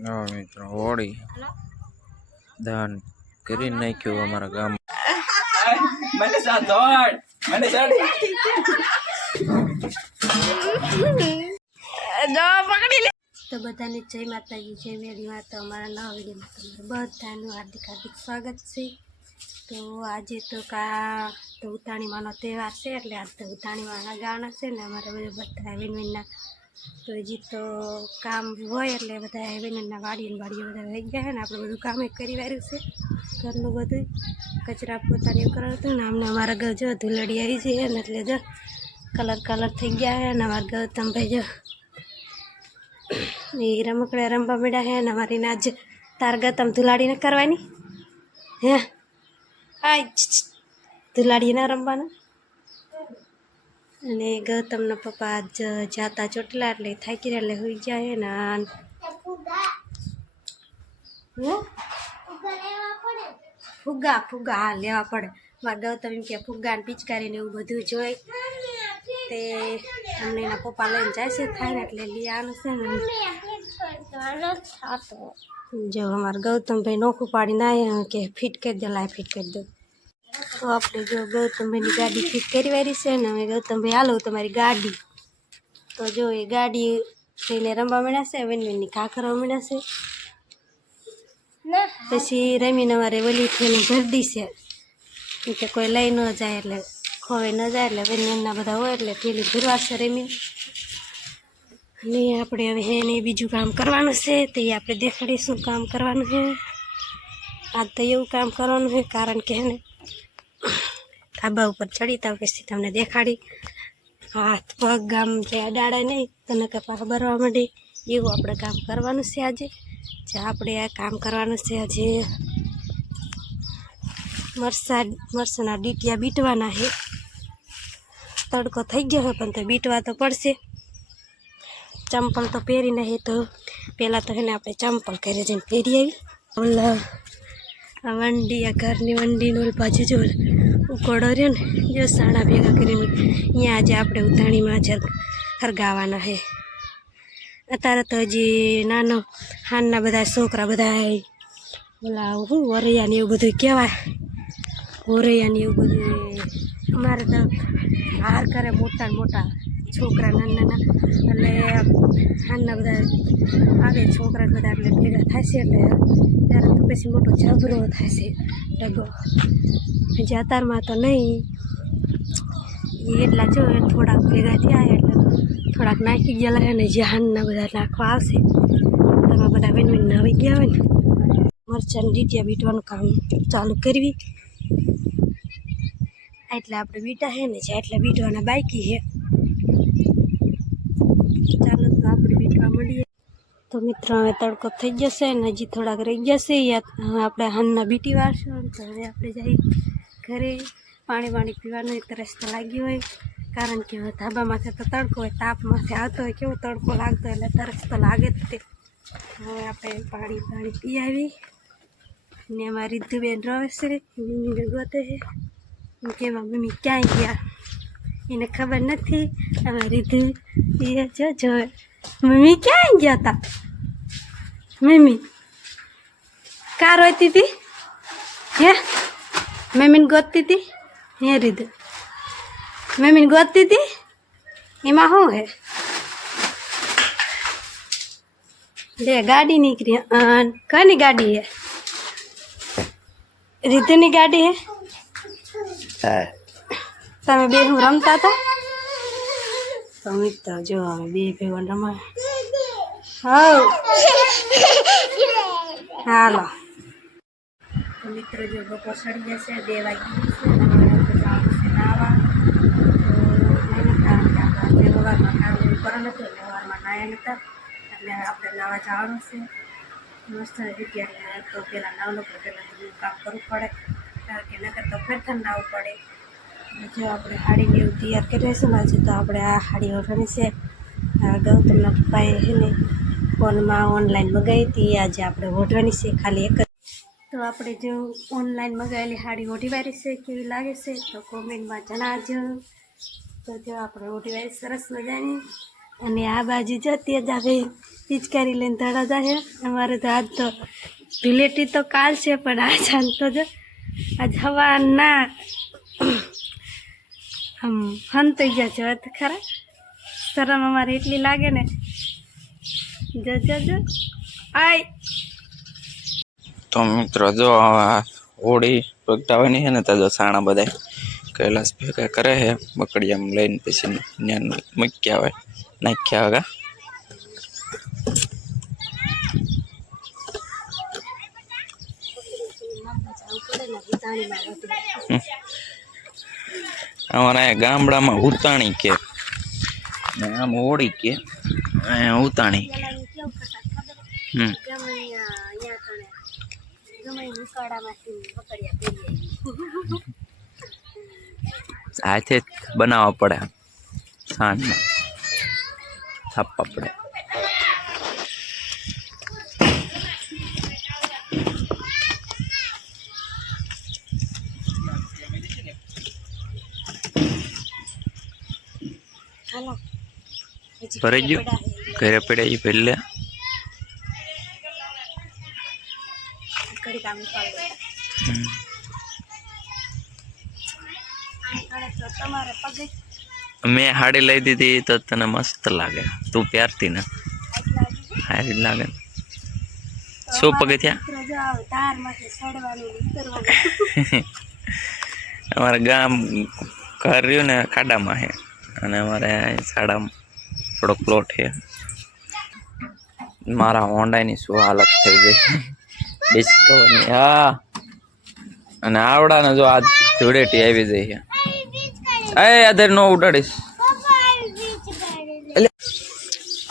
હા મિત્રો હોળી દાન કરી નાખ્યું અમારા ગામ મને સાધોડ મને સાડી જો પકડી લે તો બધાને જય માતાજી જય મેળીમાં તો અમારા નવા વિડીયોમાં તમારું બધાનું હાર્દિક હાર્દિક સ્વાગત છે। તો આજે તો ઉતાણીમાંનો તહેવાર છે એટલે આજ તો ઉતાણીમાંના ગાણા છે ને અમારે બધા વિનવિનના તો હજી તો કામ હોય એટલે બધા વિનવિનના વાડીએ બધા વહી ગયા ને આપણે બધું કામ કરી વાર્યું છે ઘરનું બધું કચરા પોતાની કરાવ્યું હતું ને અમને અમારા ઘર જો ધૂલડી આવી છે ને એટલે જો કલર થઈ ગયા છે ને અમારા ગૌતમભાઈ જો એ રમકડા રમવા મળ્યા છે ને અમારી આજ તાર ગૌતમ ધુલાડીને કરવાની હે આ ધુલાડી ના રમવાના અને ગૌતમના પપ્પા આજ જાતા ચોટલા એટલે થાકી રહ્યા એટલે હોઈ ગયા ને ફુગ્ગા હા લેવા પડે મારા ગૌતમ એમ કે ફુગ્ગા ને પિચકારીને એવું બધું જોઈ તે અમને એના પપ્પા લઈને જાય છે થાય ને એટલે લઈ આવવાનું છે ને જો અમારા ગૌતમભાઈ નોખું પાડીને આવ્યા કે ફિટ કરી દે લાય ફિટ કરી દો તો આપણે જો ગૌતમભાઈની ગાડી ફિટ કરી વાળી છે ને અમે ગૌતમભાઈ હાલો તમારી ગાડી તો જો એ ગાડી એટલે રમવા મળ્યા છે વિનવિનની ઘા કરવા મળ્યા છે પછી રમીને અમારે વલી થઈને ભરી દીશે કે કોઈ લઈ ન જાય એટલે ખોવાઈ ન જાય એટલે વિનવિનના બધા હોય એટલે પેલી ભરવાશે રમી અને આપણે હવે એને બીજું કામ કરવાનું છે તો એ આપણે દેખાડીશું કામ કરવાનું છે આજ તો એવું કામ કરવાનું છે કારણ કે એને ધાબા ઉપર ચડીતા પછી તમને દેખાડી હાથ પગ ગામ જે અડાડે નહીં તને કપા ભરવા માંડે એવું આપણે કામ કરવાનું છે આજે જે આપણે આ કામ કરવાનું છે આજે મરસાના ડીટિયા બીટવાના છે તડકો થઈ ગયો હોય પણ તો બીટવા તો પડશે ચંપલ તો પહેરીને હે તો પહેલાં તો એને આપણે ચંપલ કરી જઈને પહેરી આવી ઓલા આ વંડી આ ઘરની વંડીનો બાજુ જો ઉકોડો રહ્યો ને જો સાણા ભેગા કરીને અહીંયા આજે આપણે ઉતાણીમાં જ હરગાવાના છે અત્યારે તો હજી નાનો હાનના બધા છોકરા બધા ઓલા શું વરૈયાને એવું બધું કહેવાય વરૈયાને એવું બધું અમારે તો હાર કરે મોટા છોકરા નાના એટલે હાનના બધા આવે છોકરા બધા એટલે ભેગા થશે એટલે ત્યારે તો પછી મોટો ઝઘડો થશે ડગો હજી અત્યારમાં તો નહીં એટલા જો થોડાક ભેગા થયા એટલે થોડાક નાખી ગયેલા છે ને જે હાનના બધા નાખવા આવશે તમે બધા વિનવિન આવી ગયા હોય ને મરચાંની ડીટિયા બીટવાનું કામ ચાલુ કરવી એટલે આપણે બીટા છે ને જે એટલે બીટવાના બાકી છે ચાલો તો આપણે બીટવા મળીએ તો મિત્રો હવે તડકો થઈ જશે ને હજી થોડાક રહી જશે આપણે હાનના બીટી વાળશું તો હવે આપણે જઈ ઘરે પાણી પીવાનું તરસ તો લાગી હોય કારણ કે હવે ધાબામાંથી તો તડકો હોય તાપમાંથી આવતો હોય કેવો તડકો લાગતો હોય એટલે તરસ તો લાગે જ તે હવે આપણે પાણી પી આવી ને અમારી રીધુબેન રહે છે મમ્મીને ગોતે છે કે મમ્મી ક્યાંય ગયા એને ખબર નથી અમારી રીધુ એ જો મમ્મી ક્યાંય ગયા હતા મમ્મી કા રોતી હતી હે મમ્મીને ગોતતી હતી હે રીધુ મમ્મીને ગોતતી હતી એમાં શું હે લે ગાડી નીકળી કની ગાડી હે રીધુની ગાડી હે તમે બે હું રમતા હતા તમે તો જો અમે બે ભેગો રમા હાલો તો મિત્રો જો બપોર સડી જશે 2 વાગી જશે નાવા સવારમાં કામ કરવાનું હતું એટલે સવારમાં નાયા નહોતા એટલે આપણે નાવા જવાનું છે મસ્ત રીતે તો પહેલાં નાવનું પણ પહેલાં કામ કરવું પડે કારણ કે નકર તો ફેરથન નાવું પડે જો આપણે હાડીને એવું તૈયાર કરીએ છીએ ને આજે તો આપણે આ હાડી ઓઢવાની છે ગૌતમના પપ્પાએ એને ફોનમાં ઓનલાઈન મગાવી હતી આજે આપણે ઓઢવાની છે ખાલી એક જ તો આપણે જો ઓનલાઈન મગાવેલી હાડી ઓઢી વાળી છે કેવી લાગે છે તો કોમેન્ટમાં જણાવજો તો જો આપણે ઓઢી વાળી સરસ મજાની અને આ બાજુ જતી જ આવે પિચકારી લઈને ધડા જાય. અમારે તો આજ તો ભીલેટી તો કાલ છે પણ આજ તો જો આજ હવા ના આમ હંતાઈ ગયા છે. વાત ખરા શરમ અમારે એટલી લાગે ને. જો આય તો મિત્રો જો હોળી પ્રગટાવાની છે ને તો જો સાણા બધા કૈલાસ ભેગા કરે છે બકડીયામાં લઈને પછી ત્યાં મૂક્યા હોય નાખ્યા વગા. અમારા ગામડામાં ઉતાણી કે ને આમ હોળી કે ઉતાણી. હાથે જ બનાવવા પડે સાંજમાં થાપવા પડે. ભરાઈ ગયું ઘરે પડ્યા એ પહેલે મેં હાડી લઈ દીધી તો તને મસ્ત લાગે. તું પહેરતી ને હારી લાગે. શું પગથિયા અમારા ગામ ઘર રહ્યું ને ખાડામાં છે અને અમારે શાળામાં થોડોક પ્લોટ છે. મારા હોન્ડાની શું હાલત થઈ ગઈ ડિસ્કવરની. હા અને આવડાને જો આ ધૂળેટી આવી જાય છે. એ આધર નો ઉડાડીશ.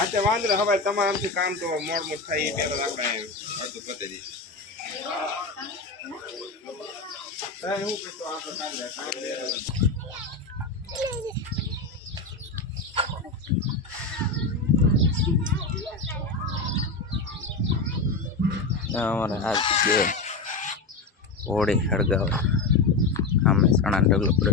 આજે વાંદરે હવે તમારે આમથી કામ તો મોડ થાય એ પહેલા આપણે અડધું પતી દઈશ. હું કહેતો આપણે અમારે આજ છે હોળી હળગાવ આમે સણા ઢગલો પડે.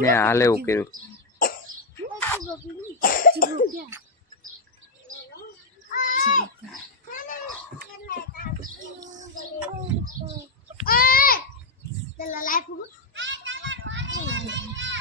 મેં હાલ એવું કર્યું.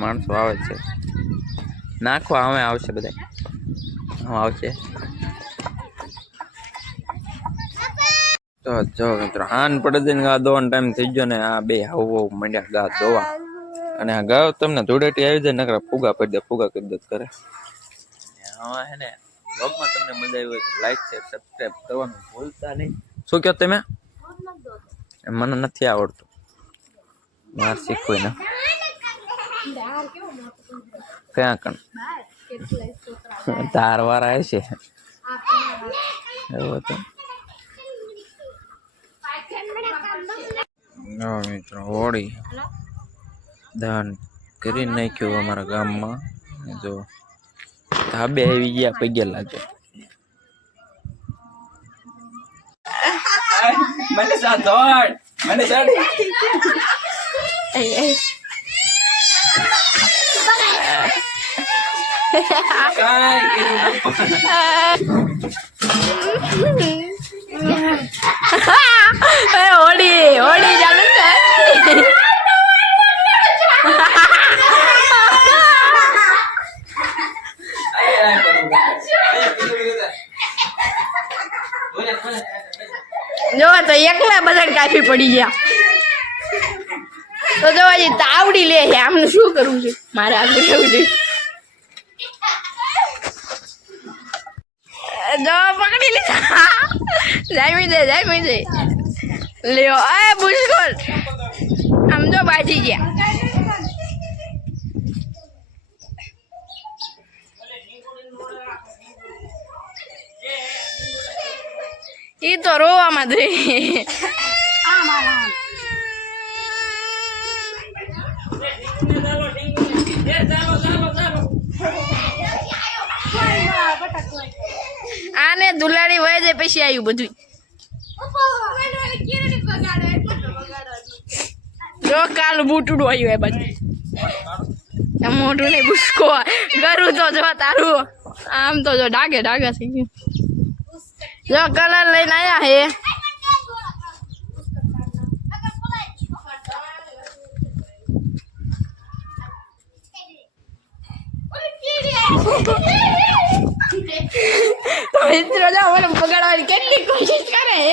માણસો આવે છે નાખવા. હવે આવશે બધા આવશે. તો જો મિત્રો આન પડે ને ગા દોવાનો ટાઈમ થઈ ગયો ને આ બે હાવ મંડ્યા ગા દોવા. અને આ ગાવ તમને ધૂળેટી આવી જાય નકરા ફુગા કરી દે કરે. હવે હે ને બ્લોગમાં તમને મજા આવી હોય તો લાઈક શેર સબસ્ક્રાઈબ કરવાનું ભૂલતા નહીં. શું કહો તમે? મને નથી આવડતું માર શીખવું ને ક્યાં કણ તાર વાળા છે એવું હતું. મિત્રો હોળી દાન કરી નાખ્યું અમારા ગામમાં. જો ધાબે આવી ગયા પગે લાગે. મને સાધોડ મને ચડી હોળી હોળી ચાલુ છે. જો તો એકલા બધા કાફી પડી ગયા. તો જો હજી તાવડી લે છે. આમને શું કરવું છે મારે આગળ જવું છે. જો પકડી લીધા. જામી દે લ્યો. આ બુશકોલ આમ જો બાજી ગયા. ઈ તો રોવામાં દે. આને દુલાડી વહે જાય પછી આવ્યું બધું જો કાલ બૂટુડું આવ્યું એ બાજુ એમ મોટું નહીં બુસકો ગરું તો જો તારું આમ તો જો ડાગે ડાગે થઈ ગયું જો કલર લઈને આયા હે તો મિત્રો જો મને બગાડવાની કેટલી કોશિશ કરે હે